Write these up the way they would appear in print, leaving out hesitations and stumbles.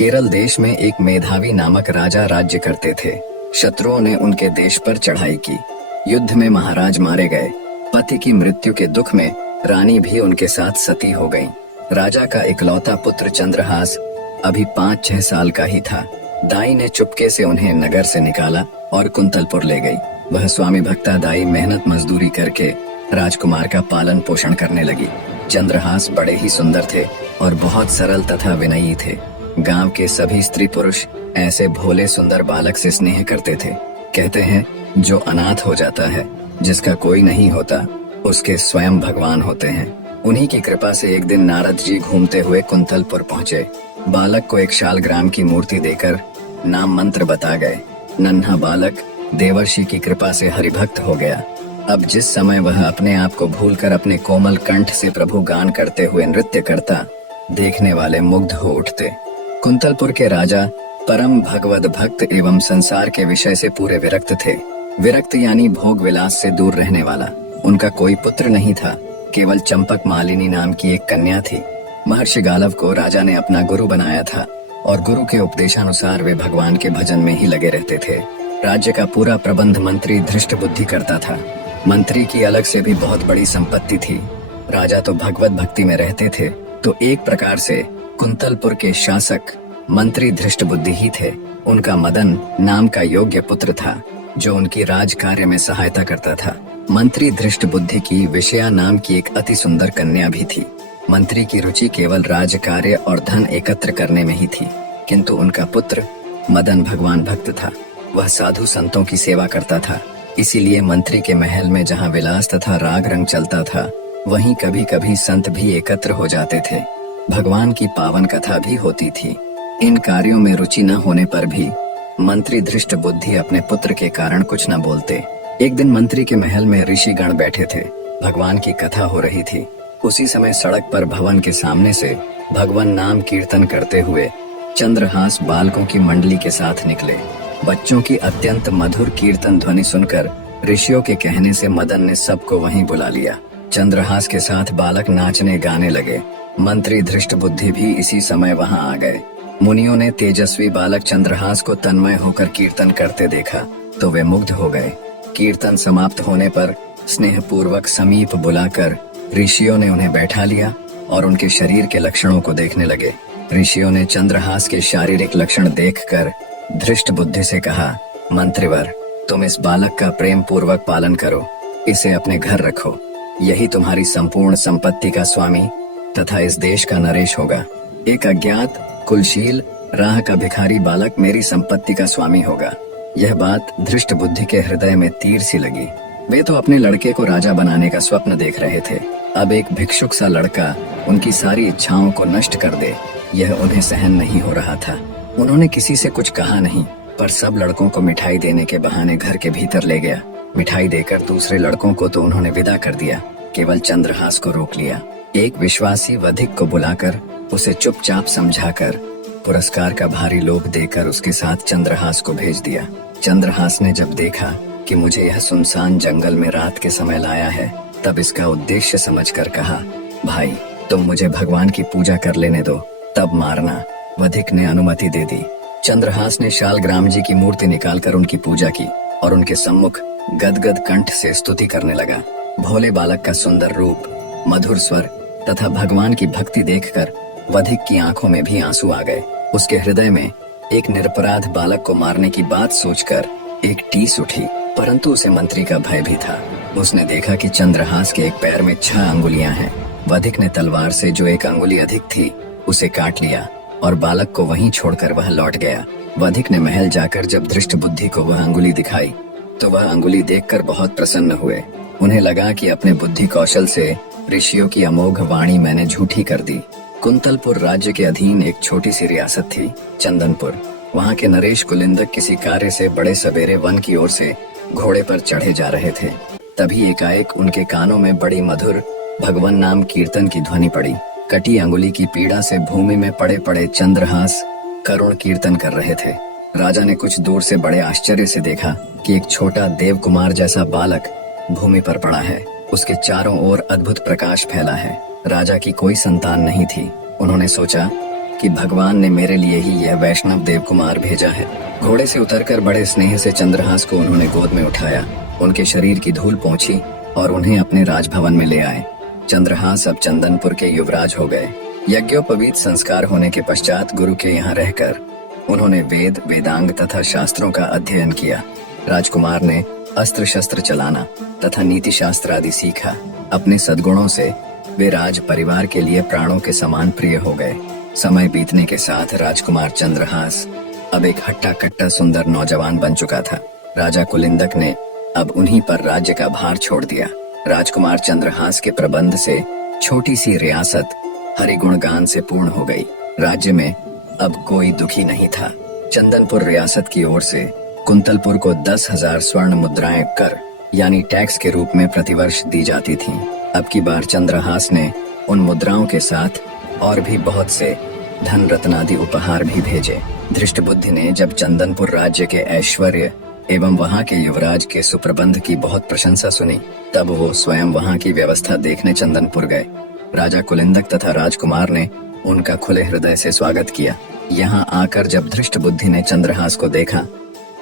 केरल देश में एक मेधावी नामक राजा राज्य करते थे। शत्रुओं ने उनके देश पर चढ़ाई की। युद्ध में महाराज मारे गए। पति की मृत्यु के दुख में रानी भी उनके साथ सती हो गईं। राजा का इकलौता पुत्र चंद्रहास अभी 5-6 साल का ही था। दाई ने चुपके से उन्हें नगर से निकाला और कुंतलपुर ले गई। वह स्वामी भक्ता दाई मेहनत मजदूरी करके राजकुमार का पालन पोषण करने लगी। चंद्रहास बड़े ही सुंदर थे और बहुत सरल तथा विनयी थे। गांव के सभी स्त्री पुरुष ऐसे भोले सुंदर बालक से स्नेह करते थे। कहते हैं, जो अनाथ हो जाता है, जिसका कोई नहीं होता, उसके स्वयं भगवान होते हैं। उन्हीं की कृपा से एक दिन नारद जी घूमते हुए कुंतलपुर पहुंचे। बालक को एक शालग्राम की मूर्ति देकर नाम मंत्र बता गए। नन्हा बालक देवर्षि की कृपा से हरिभक्त हो गया। अब जिस समय वह अपने आप को भूलकर अपने कोमल कंठ से प्रभु गान करते हुए नृत्य करता, देखने वाले मुग्ध हो उठते। कुंतलपुर के राजा परम भगवद भक्त एवं संसार के विषय से पूरे विरक्त थे। विरक्त यानी भोग विलास से दूर रहने वाला। उनका कोई पुत्र नहीं था, केवल चंपक मालिनी नाम की एक कन्या थी। महर्षि गालव को राजा ने अपना गुरु बनाया था और गुरु के उपदेशानुसार वे भगवान के भजन में ही लगे रहते थे। राज्य का पूरा प्रबंध मंत्री धृष्ट बुद्धि करता था। मंत्री की अलग से भी बहुत बड़ी संपत्ति थी। राजा तो भगवत भक्ति में रहते थे, तो एक प्रकार से कुंतलपुर के शासक मंत्री धृष्ट बुद्धि ही थे। उनका मदन नाम का योग्य पुत्र था, जो उनकी राज कार्य में सहायता करता था। मंत्री धृष्ट बुद्धि की विषया नाम की एक अति सुंदर कन्या भी थी। मंत्री की रुचि केवल राज कार्य और धन एकत्र करने में ही थी, किंतु उनका पुत्र मदन भगवान भक्त था। वह साधु संतों की सेवा करता था। इसीलिए मंत्री के महल में जहाँ विलास तथा राग रंग चलता था, वहीं कभी कभी संत भी एकत्र हो जाते थे। भगवान की पावन कथा भी होती थी। इन कार्यों में रुचि न होने पर भी मंत्री धृष्ट बुद्धि अपने पुत्र के कारण कुछ न बोलते। एक दिन मंत्री के महल में ऋषि गण बैठे थे। भगवान की कथा हो रही थी। उसी समय सड़क पर भवन के सामने से भगवान नाम कीर्तन करते हुए चंद्रहास बालकों की मंडली के साथ निकले। बच्चों की अत्यंत मधुर कीर्तन ध्वनि सुनकर ऋषियों के कहने से मदन ने सबको वहीं बुला लिया। चंद्रहास के साथ बालक नाचने गाने लगे। मंत्री धृष्ट बुद्धि भी इसी समय वहां आ गए। मुनियों ने तेजस्वी बालक चंद्रहास को तन्मय होकर कीर्तन करते देखा तो वे मुग्ध हो गए। कीर्तन समाप्त होने पर स्नेह पूर्वक समीप बुलाकर ऋषियों ने उन्हें बैठा लिया और उनके शरीर के लक्षणों को देखने लगे। ऋषियों ने चंद्रहास के शारीरिक लक्षण देखकर धृष्ट बुद्धि से कहा, मंत्रिवर, तुम इस बालक का प्रेम पूर्वक पालन करो, इसे अपने घर रखो। यही तुम्हारी संपूर्ण संपत्ति का स्वामी तथा इस देश का नरेश होगा। एक अज्ञात कुलशील राह का भिखारी बालक मेरी संपत्ति का स्वामी होगा। यह बात धृष्ट बुद्धि के हृदय में तीर सी लगी। वे तो अपने लड़के को राजा बनाने का स्वप्न देख रहे थे। अब एक भिक्षुक सा लड़का उनकी सारी इच्छाओं को नष्ट कर दे, यह उन्हें सहन नहीं हो रहा था। उन्होंने किसी से कुछ कहा नहीं, पर सब लड़कों को मिठाई देने के बहाने घर के भीतर ले गया। मिठाई देकर दूसरे लड़कों को तो उन्होंने विदा कर दिया, केवल चंद्रहास को रोक लिया। एक विश्वासी वधिक को बुलाकर उसे चुपचाप समझाकर पुरस्कार का भारी लोभ देकर उसके साथ चंद्रहास को भेज दिया। चंद्रहास ने जब देखा कि मुझे यह सुनसान जंगल में रात के समय लाया है, तब इसका उद्देश्य समझकर कहा, भाई, तुम मुझे भगवान की पूजा कर लेने दो, तब मारना। वधिक ने अनुमति दे दी। चंद्रहास ने शालग्राम जी की मूर्ति निकालकर उनकी पूजा की और उनके सम्मुख गदगद कंठ से स्तुति करने लगा। भोले बालक का सुंदर रूप, मधुर स्वर तथा भगवान की भक्ति देखकर वधिक की आंखों में भी आंसू आ गए। उसके हृदय में एक निरपराध बालक को मारने की बात सोचकर एक टीस उठी, परंतु उसे मंत्री का भय भी था। उसने देखा कि चंद्रहास के एक पैर में 6 अंगुलियां हैं। वधिक ने तलवार से जो एक अंगुली अधिक थी उसे काट लिया और बालक को वहीं छोड़कर वह लौट गया। वधिक ने महल जाकर जब धृष्ट बुद्धि को वह अंगुली दिखाई तो वह अंगुली देखकर बहुत प्रसन्न हुए। उन्हें लगा कि अपने बुद्धि कौशल से ऋषियों की अमोघ वाणी मैंने झूठी कर दी। कुंतलपुर राज्य के अधीन एक छोटी सी रियासत थी, चंदनपुर। वहाँ के नरेश कुलिंदक किसी कार्य से बड़े सवेरे वन की ओर से घोड़े पर चढ़े जा रहे थे। तभी एकाएक उनके कानों में बड़ी मधुर भगवान नाम कीर्तन की ध्वनि पड़ी। कटी अंगुली की पीड़ा से भूमि में पड़े पड़े चंद्रहास करुण कीर्तन कर रहे थे। राजा ने कुछ दूर से बड़े आश्चर्य से देखा कि एक छोटा देव कुमार जैसा बालक भूमि पर पड़ा है। उसके चारों ओर अद्भुत प्रकाश फैला है। राजा की कोई संतान नहीं थी। उन्होंने सोचा कि भगवान ने मेरे लिए ही यह वैष्णव देव कुमार भेजा है। घोड़े से उतरकर बड़े स्नेह से चंद्रहास को उन्होंने गोद में उठाया, उनके शरीर की धूल पोंछी और उन्हें अपने राजभवन में ले आए। चंद्रहास अब चंदनपुर के युवराज हो गए। यज्ञोपवीत संस्कार होने के पश्चात गुरु के यहाँ रहकर उन्होंने वेद, वेदांग तथा शास्त्रों का अध्ययन किया। राजकुमार ने अस्त्र शस्त्र चलाना तथा नीति शास्त्र आदि सीखा। अपने सद्गुणों से वे राज परिवार के लिए प्राणों के समान प्रिय हो गए। समय बीतने के साथ राजकुमार चंद्रहास अब एक हट्टा कट्टा सुंदर नौजवान बन चुका था। राजा कुलिंदक ने अब उन्हीं पर राज्य का भार छोड़ दिया। राजकुमार चंद्रहास के प्रबंध से छोटी सी रियासत हरिगुण गान से पूर्ण हो गई। राज्य में अब कोई दुखी नहीं था। चंदनपुर रियासत की ओर से कुंतलपुर को 10,000 स्वर्ण मुद्राएं कर यानी टैक्स के रूप में प्रतिवर्ष दी जाती थीं। अब की बार चंद्रहास ने उन मुद्राओं के साथ और भी बहुत से धन रत्न आदि उपहार भी भेजे। धृष्टबुद्धि ने जब चंदनपुर राज्य के ऐश्वर्य एवं वहां के युवराज के सुप्रबंध की बहुत प्रशंसा सुनी, तब वो स्वयं वहां की व्यवस्था देखने चंदनपुर गए। राजा कुलिंदक तथा राजकुमार ने उनका खुले हृदय से स्वागत किया। यहाँ आकर जब धृष्टबुद्धि ने चंद्रहास को देखा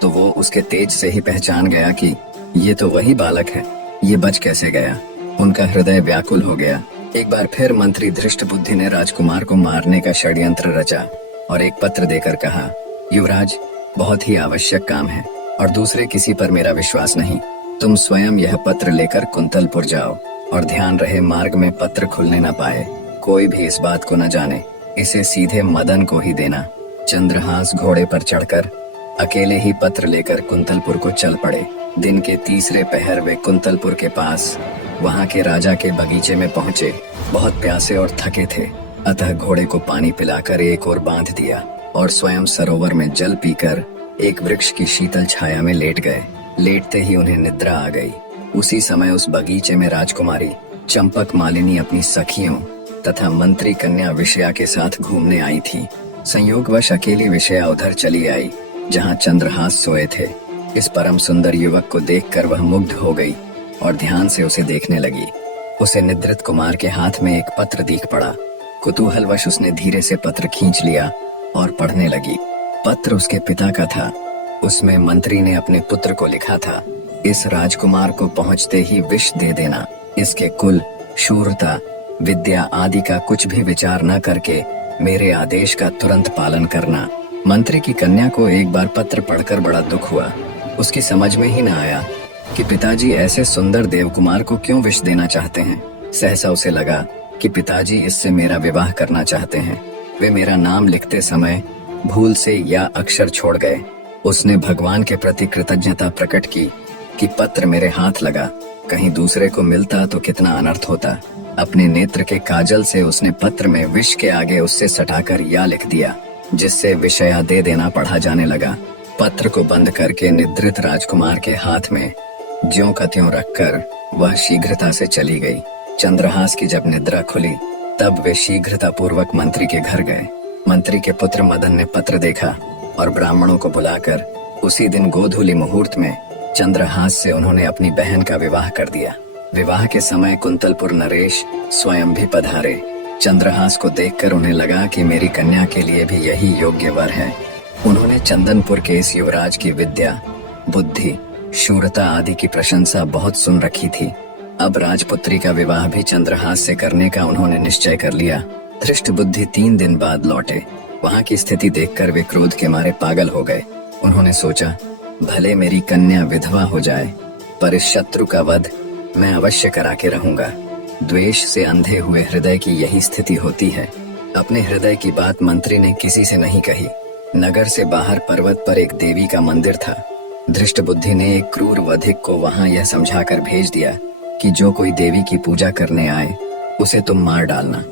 तो वो उसके तेज से ही पहचान गया कि ये तो वही बालक है, ये बच कैसे गया। उनका हृदय व्याकुल हो गया। एक बार फिर मंत्री धृष्टबुद्धि ने राजकुमार को मारने का षड्यंत्र रचा और एक पत्र देकर कहा, युवराज, बहुत ही आवश्यक काम है और दूसरे किसी पर मेरा विश्वास नहीं। तुम स्वयं यह पत्र लेकर कुंतलपुर जाओ और ध्यान रहे मार्ग में पत्र खुलने न पाए, कोई भी इस बात को न जाने। इसे सीधे मदन को ही देना। चंद्रहास घोड़े पर चढ़कर अकेले ही पत्र लेकर कुंतलपुर को चल पड़े। दिन के तीसरे पहर वे कुंतलपुर के पास वहां के राजा के बगीचे में पहुंचे। बहुत प्यासे और थके थे, अतः घोड़े को पानी पिलाकर एक ओर बांध दिया और स्वयं सरोवर में जल पीकर एक वृक्ष की शीतल छाया में लेट गए। लेटते ही उन्हें निद्रा आ गई। उसी समय उस बगीचे में राजकुमारी चंपक मालिनी अपनी सखियों तथा मंत्री कन्या विषया के साथ घूमने आई थी। संयोगवश अकेली विषया उधर चली आई जहाँ चंद्रहास सोए थे। इस परम सुंदर युवक को देखकर वह मुग्ध हो गई और ध्यान से उसे देखने लगी। उसे निद्रित कुमार के हाथ में एक पत्र दिख पड़ा। कुतूहलवश उसने धीरे से पत्र खींच लिया और पढ़ने लगी। पत्र उसके पिता का था। उसमें मंत्री ने अपने पुत्र को लिखा था, इस राजकुमार को पहुंचते ही विष दे देना। इसके कुल, शूरता, विद्या आदि का कुछ भी विचार न करके मेरे आदेश का तुरंत पालन करना। मंत्री की कन्या को एक बार पत्र पढ़कर बड़ा दुख हुआ। उसकी समझ में ही न आया कि पिताजी ऐसे सुंदर देवकुमार को क्यों विष देना चाहते हैं। सहसा उसे लगा कि पिताजी इससे मेरा विवाह करना चाहते हैं। वे मेरा नाम लिखते समय भूल से या अक्षर छोड़ गए। उसने भगवान के प्रति कृतज्ञता प्रकट की कि पत्र मेरे हाथ लगा, कहीं दूसरे को मिलता तो कितना अनर्थ होता। अपने नेत्र के काजल से उसने पत्र में विष के आगे उससे सटाकर या लिख दिया, जिससे विषया दे देना पढ़ा जाने लगा। पत्र को बंद करके निद्रित राजकुमार के हाथ में ज्यों का त्यों रखकर वह शीघ्रता से चली गई। चंद्रहास की जब निद्रा खुली तब वे शीघ्रता पूर्वक मंत्री के घर गए। मंत्री के पुत्र मदन ने पत्र देखा और ब्राह्मणों को बुलाकर उसी दिन गोधूली मुहूर्त में चंद्रहास से उन्होंने अपनी बहन का विवाह कर दिया। विवाह के समय कुंतलपुर नरेश स्वयं भी पधारे। चंद्रहास को देखकर उन्हें लगा कि मेरी कन्या के लिए भी यही योग्य वर है। उन्होंने चंदनपुर के इस युवराज की विद्या, बुद्धि, शूरता आदि की प्रशंसा बहुत सुन रखी थी। अब राजपुत्री का विवाह भी चंद्रहास से करने का उन्होंने निश्चय कर लिया। धृष्टबुद्धि 3 दिन बाद लौटे। वहां की स्थिति देखकर वे क्रोध के मारे पागल हो गए। उन्होंने सोचा, भले मेरी कन्या विधवा हो जाए, पर इस शत्रु का वध मैं अवश्य करा के रहूंगा। द्वेष से अंधे हुए हृदय की यही स्थिति होती है। अपने हृदय की बात मंत्री ने किसी से नहीं कही। नगर से बाहर पर्वत पर एक देवी का मंदिर था। धृष्टबुद्धि ने एक क्रूर वधिक को वहां यह समझाकर भेज दिया कि जो कोई देवी की पूजा करने आए उसे तुम मार डालना।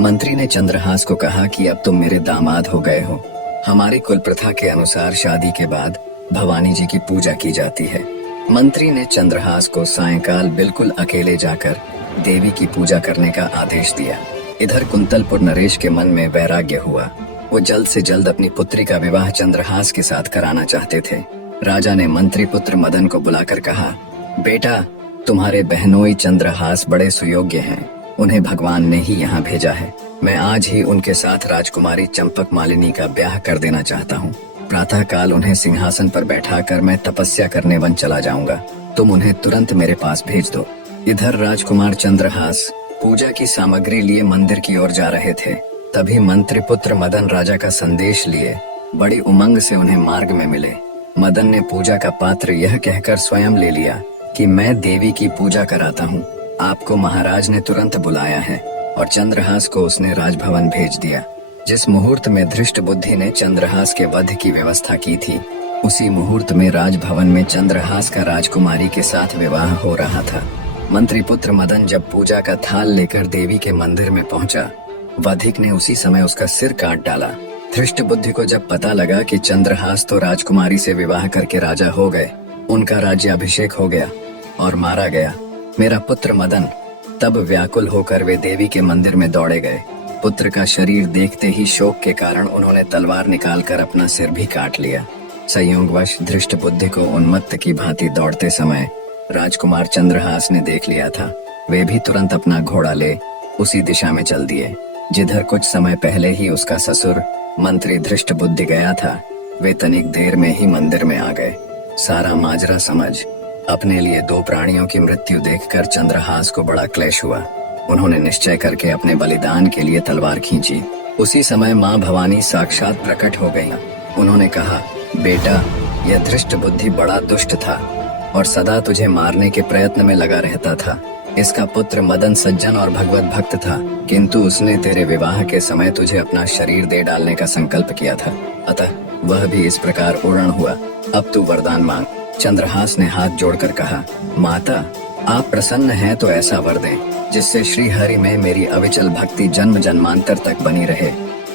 मंत्री ने चंद्रहास को कहा कि अब तुम मेरे दामाद हो गए हो। हमारी कुल प्रथा के अनुसार शादी के बाद भवानी जी की पूजा की जाती है। मंत्री ने चंद्रहास को सायंकाल बिल्कुल अकेले जाकर देवी की पूजा करने का आदेश दिया। इधर कुंतलपुर नरेश के मन में वैराग्य हुआ। वो जल्द से जल्द अपनी पुत्री का विवाह चंद्रहास के साथ कराना चाहते थे। राजा ने मंत्री पुत्र मदन को बुलाकर कहा, बेटा, तुम्हारे बहनोई चंद्रहास बड़े सुयोग्य हैं। उन्हें भगवान ने ही यहाँ भेजा है। मैं आज ही उनके साथ राजकुमारी चंपक मालिनी का ब्याह कर देना चाहता हूँ। प्रातः काल उन्हें सिंहासन पर बैठाकर मैं तपस्या करने वन चला जाऊंगा। तुम उन्हें तुरंत मेरे पास भेज दो। इधर राजकुमार चंद्रहास पूजा की सामग्री लिए मंदिर की ओर जा रहे थे। तभी मंत्री पुत्र मदन राजा का संदेश लिए बड़ी उमंग से उन्हें मार्ग में मिले। मदन ने पूजा का पात्र यह कहकर स्वयं ले लिया कि मैं देवी की पूजा कराता हूँ, आपको महाराज ने तुरंत बुलाया है। और चंद्रहास को उसने राजभवन भेज दिया। जिस मुहूर्त में धृष्ट बुद्धि ने चंद्रहास के वध की व्यवस्था की थी, उसी मुहूर्त में राजभवन में चंद्रहास का राजकुमारी के साथ विवाह हो रहा था। मंत्री पुत्र मदन जब पूजा का थाल लेकर देवी के मंदिर में पहुंचा, वधिक ने उसी समय उसका सिर काट डाला। धृष्ट बुद्धि को जब पता लगा कि चंद्रहास तो राजकुमारी से विवाह करके राजा हो गए, उनका राज्याभिषेक हो गया और मारा गया, मेरा पुत्र मदन, तब व्याकुल होकर वे देवी के मंदिर में दौड़े गए। पुत्र का शरीर देखते ही शोक के कारण उन्होंने तलवार निकालकर अपना सिर भी काट लिया। संयोगवश धृष्ट बुद्धि को उन्मत्त की भांति दौड़ते समय राजकुमार चंद्रहास ने देख लिया था। वे भी तुरंत अपना घोड़ा ले उसी दिशा में चल दिए जिधर कुछ समय पहले ही उसका ससुर मंत्री धृष्ट बुद्धि गया था। वे तनिक देर में ही मंदिर में आ गए। सारा माजरा समझ अपने लिए दो प्राणियों की मृत्यु देखकर चंद्रहास को बड़ा क्लेश हुआ। उन्होंने निश्चय करके अपने बलिदान के लिए तलवार खींची। उसी समय माँ भवानी साक्षात प्रकट हो गई। उन्होंने कहा, बेटा, यह धृष्ट बुद्धि बड़ा दुष्ट था और सदा तुझे मारने के प्रयत्न में लगा रहता था। इसका पुत्र मदन सज्जन और भगवत भक्त था, किंतु उसने तेरे विवाह के समय तुझे अपना शरीर दे डालने का संकल्प किया था, अतः वह भी इस प्रकार पूर्ण हुआ। अब तू वरदान मांग। चंद्रहास ने हाथ जोड़कर कहा, माता, आप प्रसन्न हैं तो ऐसा वर दें जिससे श्री हरि में मेरी अविचल भक्ति जन्म जन्मांतर तक बनी रहे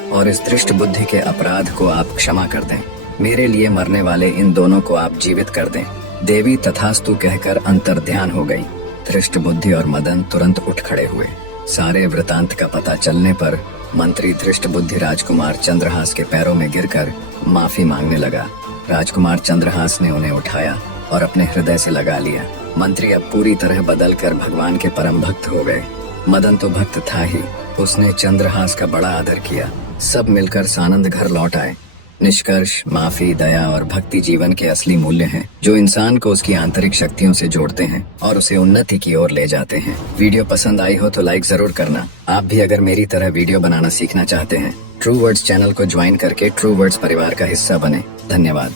और इस धृष्ट बुद्धि के अपराध को आप क्षमा कर दें। मेरे लिए मरने वाले इन दोनों को आप जीवित कर दें। देवी तथास्तु कहकर अंतर्ध्यान हो गई। धृष्ट बुद्धि और मदन तुरंत उठ खड़े हुए। सारे वृतांत का पता चलने पर मंत्री धृष्ट बुद्धि राजकुमार चंद्रहास के पैरों में गिरकर माफी मांगने लगा। राजकुमार चंद्रहास ने उन्हें उठाया और अपने हृदय से लगा लिया। मंत्री अब पूरी तरह बदलकर भगवान के परम भक्त हो गए। मदन तो भक्त था ही, उसने चंद्रहास का बड़ा आदर किया। सब मिलकर सानंद घर लौट आए। निष्कर्ष, माफी, दया और भक्ति जीवन के असली मूल्य हैं, जो इंसान को उसकी आंतरिक शक्तियों से जोड़ते हैं और उसे उन्नति की ओर ले जाते हैं। वीडियो पसंद आई हो तो लाइक जरूर करना। आप भी अगर मेरी तरह वीडियो बनाना सीखना चाहते हैं, ट्रू वर्ड्स चैनल को ज्वाइन करके ट्रू वर्ड्स परिवार का हिस्सा बने। धन्यवाद।